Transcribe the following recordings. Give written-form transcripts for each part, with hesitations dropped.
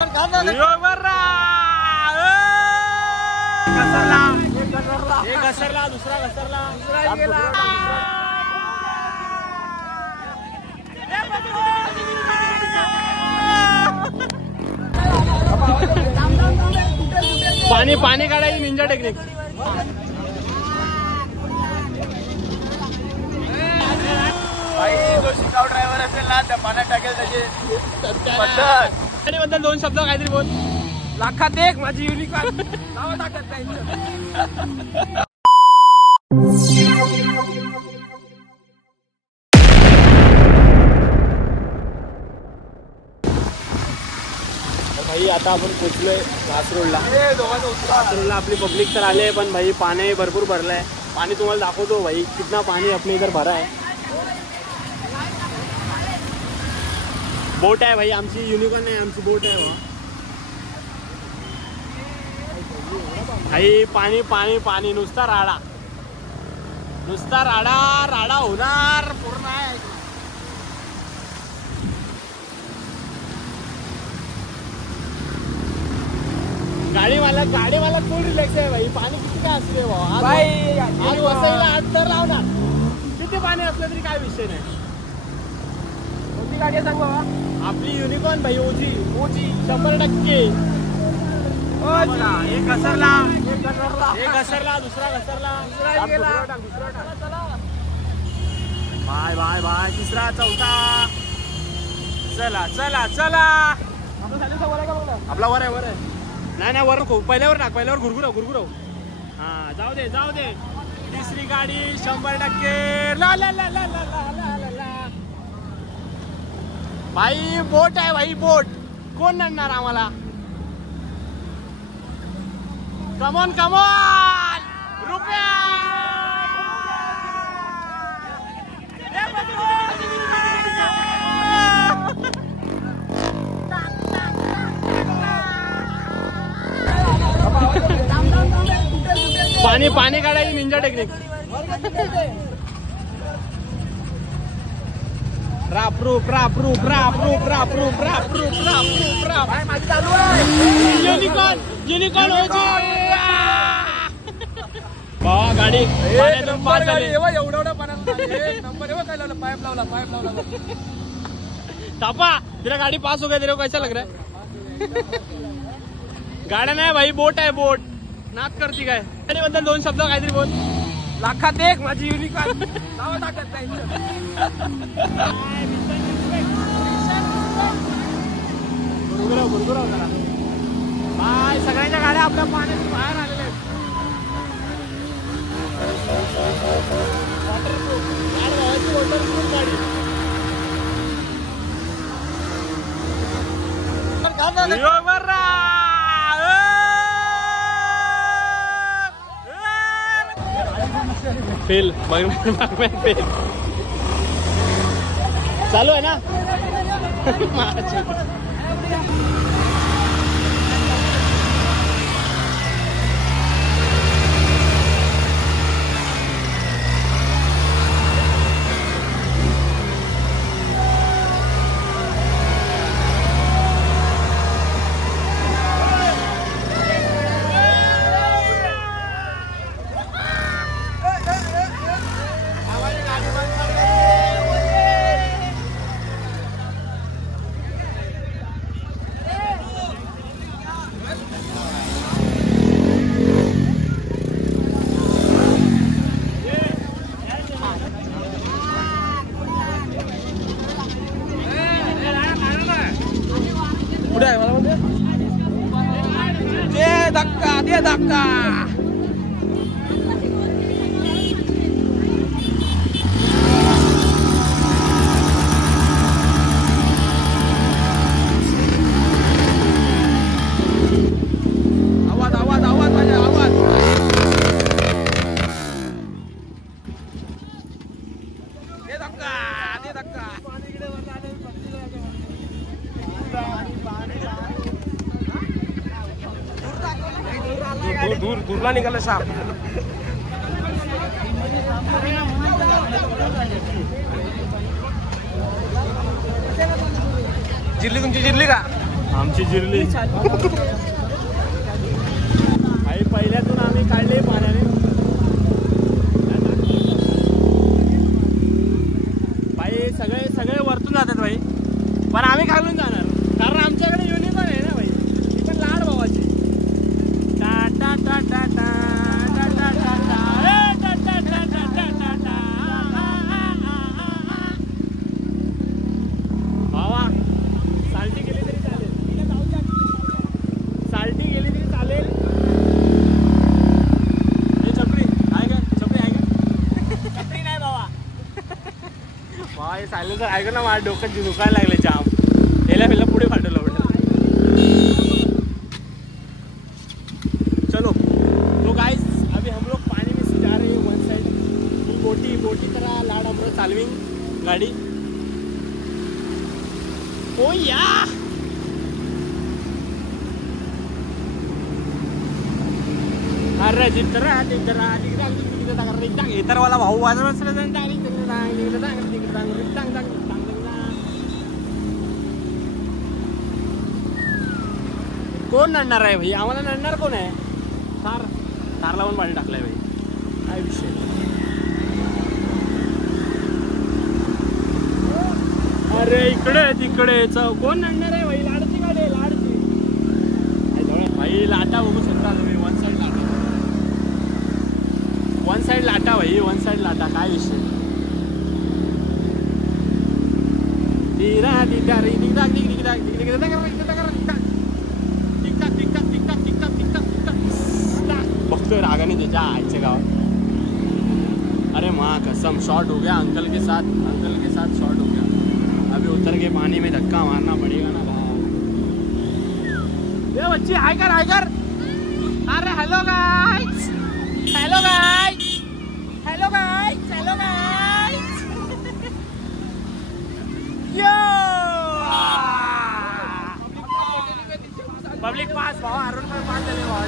घसरला दुसरा घसरला पाणी पाणी काढायची निंजा टेक्निक. ड्रायव्हर असेल ना त्या पाण्यात टाकेल त्याची बद्दल दोन शब्द काहीतरी बोल. लाखात एक माझी युनिकॉर्न नाव टाकत नाही. भाई आता आपण पोचलोय घासरोडला. घासरोडला आपली पब्लिक तर आले पण भाई पाणी भरपूर भरलंय. पाणी तुम्हाला दाखवतो भाई कितना पाणी अपने इधर भरा है. बोट आहे भाई आमची युनिकॉर्न आहे आमची बोट आहे भाई. पाणी पाणी पाणी नुसता राडा राडा होणार पूर्ण आहे. गाडीवाला फुल रिलॅक्स आहे भाई. पाणी किती काय असले भाई वसईला 8 तर लावणार. किती पाणी असलं तरी काय विषय नाही. कोणती गाडी सांग बाबा. आपली युनिकॉर्न भाई ओजी 100%. एक घसरला दुसरा घसरला बाय बाय बाय तिसरा चौथा. चला चला चला आपला वर आहे. नाही वर नको पहिल्यावर टाक. पहिल्यावर घुरघुरव. हा जाऊ दे तिसरी गाडी 100%. ला ला ला ला ला ला ला ला भाई बोट आहे भाई बोट. कोण नडणार आम्हाला. कमॉन रुपया. पाणी काढायची निंजा टेक्निक. रापरूप युनिकॉर्न भावा गाडी पास झाली. एवढा पाण्यात नंबर काय लावला. पाईप लावला तापा तेरा गाडी पास हो गया. तेरे को कैसा लग रहा है. गाड्या नाही भाई बोट आहे बोट. नाच करती काय. गाडीबद्दल दोन शब्द काहीतरी बोल. लाखात एक माझी युनिकॉर्न नाव टाकत नाही. गुरगुराव जरा बाय. सगळ्यांच्या गाड्या आपल्या पाण्यात बाहेर आलेल्या आहेत. वॉटरप्रूफ गाडी. फेल फेल चालू आहे ना. पुढे आहे मला म्हणते दे धक्का. आवाज माझ्या आवाज. दे धक्का. दूरला निघाला साप. जिरली तुमची जिरली का. आमची जिरली भाई. पहिल्यातून आम्ही काढले पाण्याने भाई. सगळे वरतून जातात भाई, पण आम्ही खालून जाणार कारण आमच्याकडे युनिकॉर्न आहे ना भाई. ती पण लाड भावाची. टाटा टाटा टाटा भावा. साल्टी गेली तरी चालेल, साल्टी गेली तरी चालेल. हे चपरी आहे का? चपरी आहे का? चपरी नाही भावा. भावा हे सायलेन्सर ऐक ना, माझ्या डोक्यात दुखायला लागले जाम. हेला पुढे फाटवलं म्हटलं. चलो तो गाइस, अभी हम लोग पानी में से जा रहे हैं वन साइड. बोटी तरह लाड अमृत चालविंग गाड़ी. ओ या अरे जितरा इतरवाला भाऊ वाजवत. कोण नडणार आहे भाई? आम्हाला नडणार कोण आहे? कारला पण पाणी टाकलंय भाई. काय विषय. अरे इकडे तिकडे कोण नडणार आहे भाई? लाडची गाडी आहे, लाडची भाई. लाटा बघू शकता तुम्ही. वन साइड लाटा भाई, वन साइड लाटा. काय विषय. बघतोय रागाने त्याच्या आईच्या गावात. अरे माँ कसम शॉर्ट हो गया अंकल के साथ शॉर्ट हो गया. अभी उतर के पानी में धक्का मारना पड़ेगा ना भाव. ये बच्ची हाय कर. अरे हेलो गाइस. यो पब्लिक पास भावा. अरुण पास झाले भावा.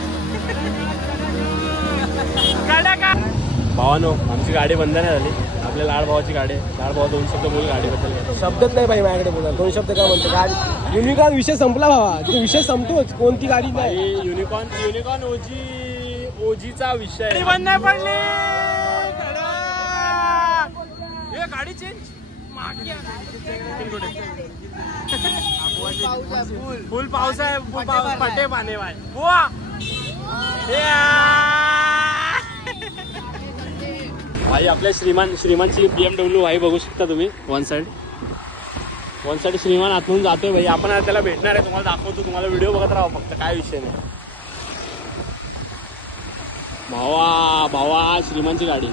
भावानो आमची गाडी बंद नाही झाली. आपल्या लाड भावाची गाडी आहे. लाड भावा 2 शब्द बोल गाडीबद्दल. शब्दच नाही भाई माझ्याकडे बोला. 2 शब्द काय म्हणतो? गाडी युनिकॉर्न विषय संपला भावा. तो विषय संपतोच. कोणती गाडी नाही. युनिकॉर्न ओजीचा विषय बंद नाही पडली. हे गाडी चेंज फुल पाऊस आहे. पटे पाने भाई. भाई आपल्या श्रीमानची BMW भाई बघू शकता तुम्ही. वन साइड श्रीमान आतून जातोय भाई. आपण त्याला भेटणार आहे. तुम्हाला दाखवतो. तुम्हाला व्हिडिओ बघत राहा फक्त. काय विषय नाही भावा. श्रीमानची गाडी.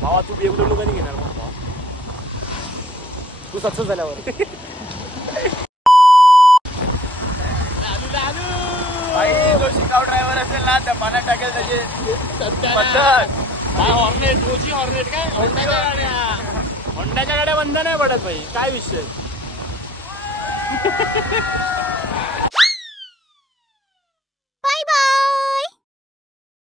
भावा तू BMW कधी घेणार मग? तू सक्सेस झाल्यावर. शिकाऊ ड्रायव्हर असेल ना त्या पाण्यात टाकेल त्याचे हॉर्नेट. रोजी हॉर्नेट काय होंडाच्या गाड्या बंद नाही पडत भाई. काय विषय.